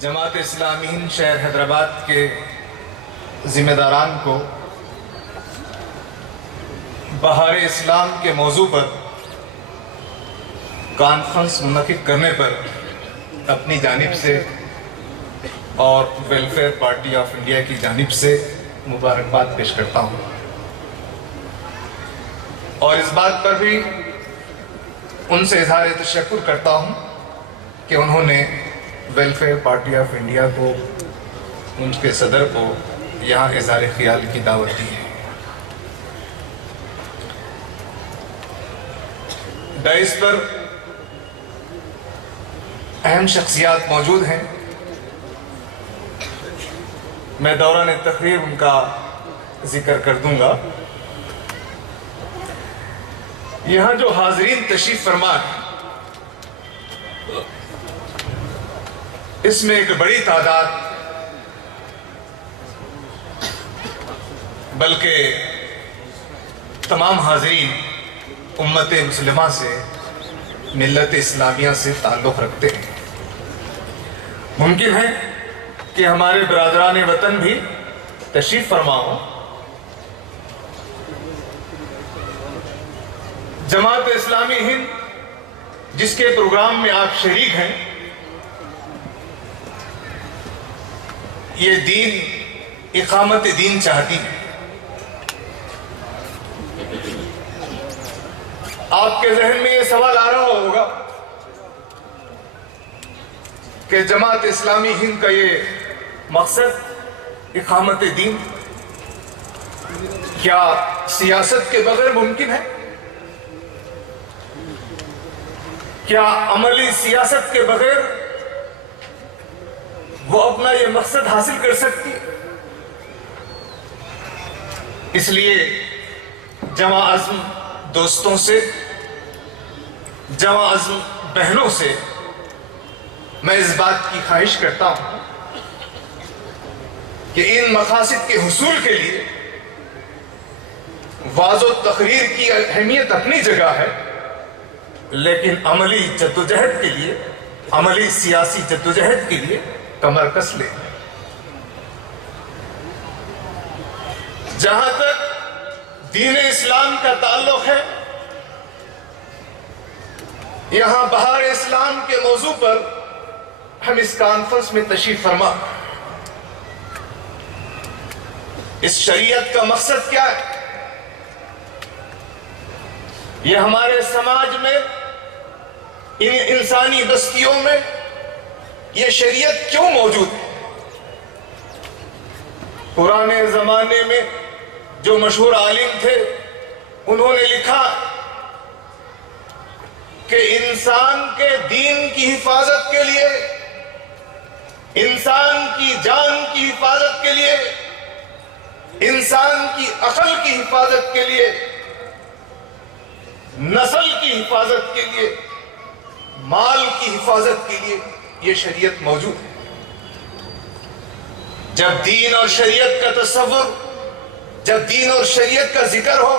جماعت اسلامی ہند شہر حیدرآباد کے ذمہ داران کو بہار اسلام کے موضوع پر کانفرنس منعقد کرنے پر اپنی جانب سے اور ویلفیئر پارٹی آف انڈیا کی جانب سے مبارکباد پیش کرتا ہوں، اور اس بات پر بھی ان سے اظہار تشکر کرتا ہوں کہ انہوں نے ویلفیئر پارٹی آف انڈیا کو، ان کے صدر کو یہاں اظہار خیال کی دعوت دی ہے۔ ڈائس پر اہم شخصیات موجود ہیں، میں دوران تقریر ان کا ذکر کر دوں گا۔ یہاں جو حاضرین تشریف فرما ہیں، اس میں ایک بڑی تعداد بلکہ تمام حاضرین امت مسلمہ سے، ملت اسلامیہ سے تعلق رکھتے ہیں۔ ممکن ہے کہ ہمارے برادران وطن بھی تشریف فرما ہوں۔ جماعت اسلامی ہند جس کے پروگرام میں آپ شریک ہیں، یہ دین، اقامت دین چاہتی ہے۔ آپ کے ذہن میں یہ سوال آ رہا ہوگا کہ جماعت اسلامی ہند کا یہ مقصد اقامت دین کیا سیاست کے بغیر ممکن ہے؟ کیا عملی سیاست کے بغیر وہ اپنا یہ مقصد حاصل کر سکتی ہے؟ اس لیے جواں عزم دوستوں سے، جواں عزم بہنوں سے میں اس بات کی خواہش کرتا ہوں کہ ان مقاصد کے حصول کے لیے واعظ و تقریر کی اہمیت اپنی جگہ ہے، لیکن عملی جدوجہد کے لیے، عملی سیاسی جدوجہد کے لیے کمر کس لیں۔ جہاں تک دین اسلام کا تعلق ہے، یہاں بہار اسلام کے موضوع پر ہم اس کانفرنس میں تشریف فرما۔ اس شریعت کا مقصد کیا ہے؟ یہ ہمارے سماج میں، ان انسانی بستیوں میں یہ شریعت کیوں موجود ہے؟ پرانے زمانے میں جو مشہور عالم تھے، انہوں نے لکھا کہ انسان کے دین کی حفاظت کے لیے، انسان کی جان کی حفاظت کے لیے، انسان کی عقل کی حفاظت کے لیے، نسل کی حفاظت کے لیے، مال کی حفاظت کے لیے یہ شریعت موجود ہے۔ جب دین اور شریعت کا تصور، جب دین اور شریعت کا ذکر ہو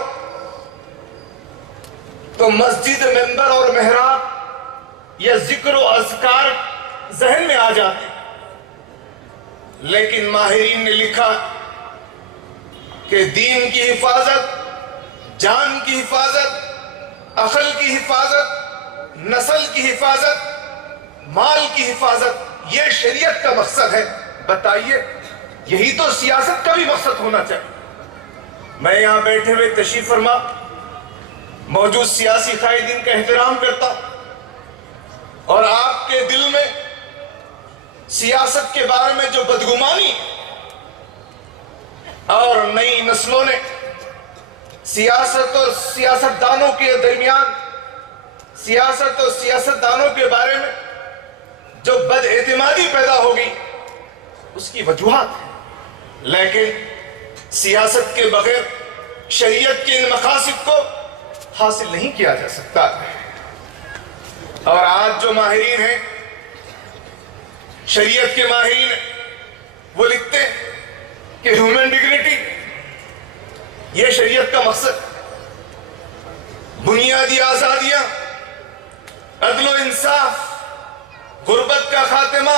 تو مسجد، منبر اور محراب یا ذکر و اذکار ذہن میں آ جاتے ہیں، لیکن ماہرین نے لکھا کہ دین کی حفاظت، جان کی حفاظت، عقل کی حفاظت، نسل کی حفاظت، مال کی حفاظت، یہ شریعت کا مقصد ہے۔ بتائیے، یہی تو سیاست کا بھی مقصد ہونا چاہیے۔ میں یہاں بیٹھے ہوئے تشریف فرما موجود سیاسی قائدین کا احترام کرتا ہوں، اور آپ کے دل میں سیاست کے بارے میں جو بدگمانی اور نئی نسلوں نے سیاست اور سیاستدانوں کے درمیان، سیاست اور سیاستدانوں کے بارے میں جو بد اعتمادی پیدا ہوگی، اس کی وجوہات ہیں، لیکن سیاست کے بغیر شریعت کے ان مقاصد کو حاصل نہیں کیا جا سکتا۔ اور آج جو ماہرین ہیں، شریعت کے ماہرین ہیں، وہ لکھتے ہیں کہ ہیومن ڈگنیٹی یہ شریعت کا مقصد، بنیادی آزادیاں، عدل و انصاف، غربت کا خاتمہ،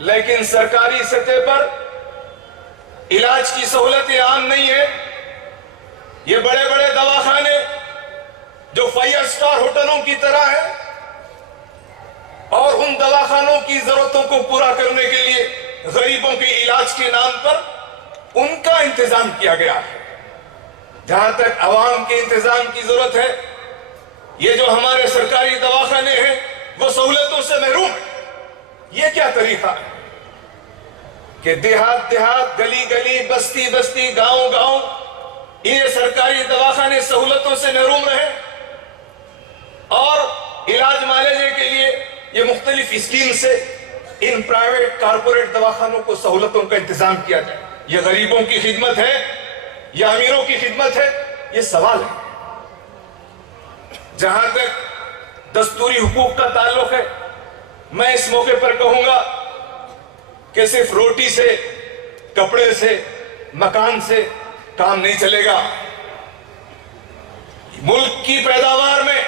لیکن سرکاری سطح پر علاج کی سہولتیں عام نہیں ہے. یہ بڑے بڑے دواخانے جو 5 اسٹار ہوٹلوں کی طرح ہیں اور ان دواخانوں کی ضرورتوں کو پورا کرنے کے لیے غریبوں کے علاج کے نام پر ان کا انتظام کیا گیا ہے. جہاں تک عوام کے انتظام کی ضرورت ہے، یہ جو ہمارے سرکاری دواخانے ہیں وہ سہولتوں سے محروم ہیں. یہ کیا طریقہ ہے کہ دیہات دیہات، گلی گلی، بستی بستی، گاؤں گاؤں یہ سرکاری دواخانے سہولتوں سے محروم رہے اور علاج معالجے کے لیے یہ مختلف اسکیم سے ان پرائیویٹ کارپوریٹ دواخانوں کو سہولتوں کا انتظام کیا جائے؟ یہ غریبوں کی خدمت ہے یا امیروں کی خدمت ہے؟ یہ سوال ہے. جہاں تک دستوری حقوق کا تعلق ہے، میں اس موقع پر کہوں گا کہ صرف روٹی سے، کپڑے سے، مکان سے کام نہیں چلے گا. ملک کی پیداوار میں،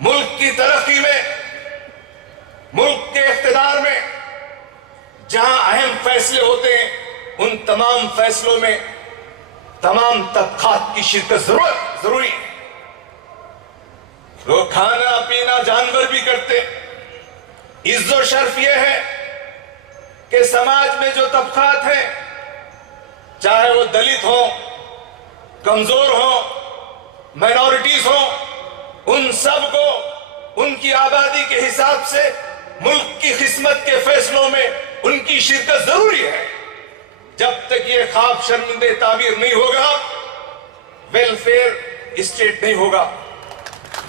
ملک کی ترقی میں، ملک کے اقتدار میں جہاں اہم فیصلے ہوتے ہیں ان تمام فیصلوں میں تمام طبقات کی شرکت ضروری ہے. لوگ کھانا پینا جانور بھی کرتے. عز و شرف یہ ہے کہ سماج میں جو طبقات ہیں، چاہے وہ دلت ہوں، کمزور ہوں، مائنورٹیز ہوں، ان سب کو ان کی آبادی کے حساب سے ملک کی خدمت کے فیصلوں میں ان کی شرکت ضروری ہے. جب تک یہ خواب شرمندہ تعبیر نہیں ہوگا، ویلفیئر اسٹیٹ نہیں ہوگا.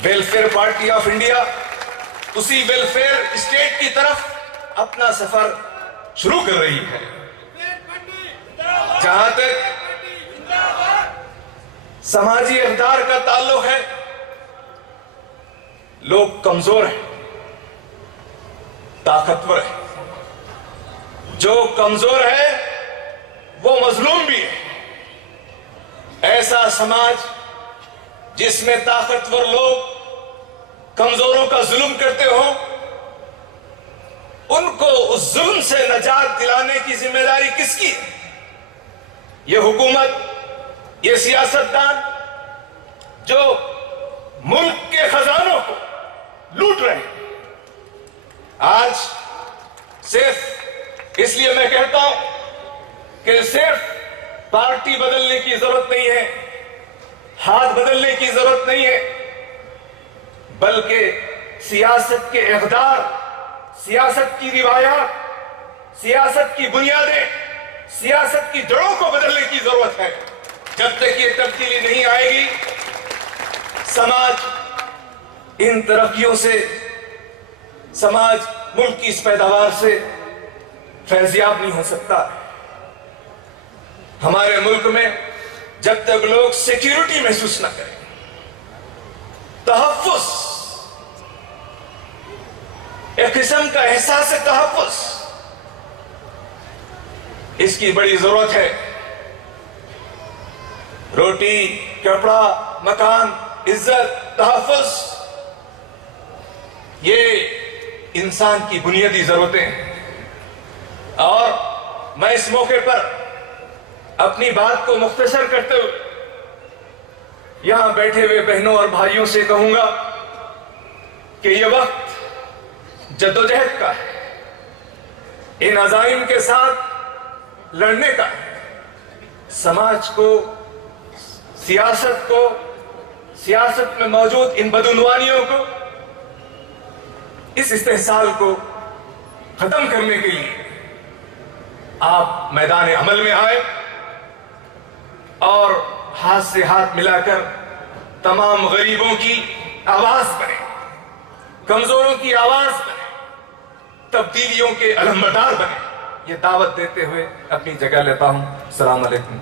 ویلفیئر پارٹی آف انڈیا اسی ویلفیئر اسٹیٹ کی طرف اپنا سفر شروع کر رہی ہے. جہاں تک سماجی اقدار کا تعلق ہے، لوگ کمزور ہیں، طاقتور ہیں. جو کمزور ہے وہ مظلوم بھی ہے. ایسا سماج جس میں طاقتور لوگ کمزوروں کا ظلم کرتے ہوں، ان کو اس ظلم سے نجات دلانے کی ذمہ داری کس کی ہے؟ یہ حکومت، یہ سیاستدان جو ملک کے خزانوں کو لوٹ رہے ہیں. آج صرف اس لیے میں کہتا ہوں کہ صرف پارٹی بدلنے کی ضرورت نہیں ہے، ہاتھ بدلنے کی ضرورت نہیں ہے، بلکہ سیاست کے اقدار، سیاست کی روایات، سیاست کی بنیادیں، سیاست کی جڑوں کو بدلنے کی ضرورت ہے. جب تک یہ تبدیلی نہیں آئے گی، سماج ان ترقیوں سے، سماج ملک کی اس پیداوار سے فیضیاب نہیں ہو سکتا. ہمارے ملک میں جب تک لوگ سیکیورٹی محسوس نہ کریں، تحفظ، ایک قسم کا احساس تحفظ، اس کی بڑی ضرورت ہے. روٹی، کپڑا، مکان، عزت، تحفظ، یہ انسان کی بنیادی ضرورتیں ہیں. اور میں اس موقع پر اپنی بات کو مختصر کرتے ہوئے یہاں بیٹھے ہوئے بہنوں اور بھائیوں سے کہوں گا کہ یہ وقت جدوجہد کا ہے، ان عزائم کے ساتھ لڑنے کا ہے. سماج کو، سیاست کو، سیاست میں موجود ان بدعنوانیوں کو، اس استحصال کو ختم کرنے کے لیے آپ میدان عمل میں آئے اور ہاتھ سے ہاتھ ملا کر تمام غریبوں کی آواز بنے، کمزوروں کی آواز بنے، تبدیلیوں کے علمبردار بنے. یہ دعوت دیتے ہوئے اپنی جگہ لیتا ہوں. السلام علیکم.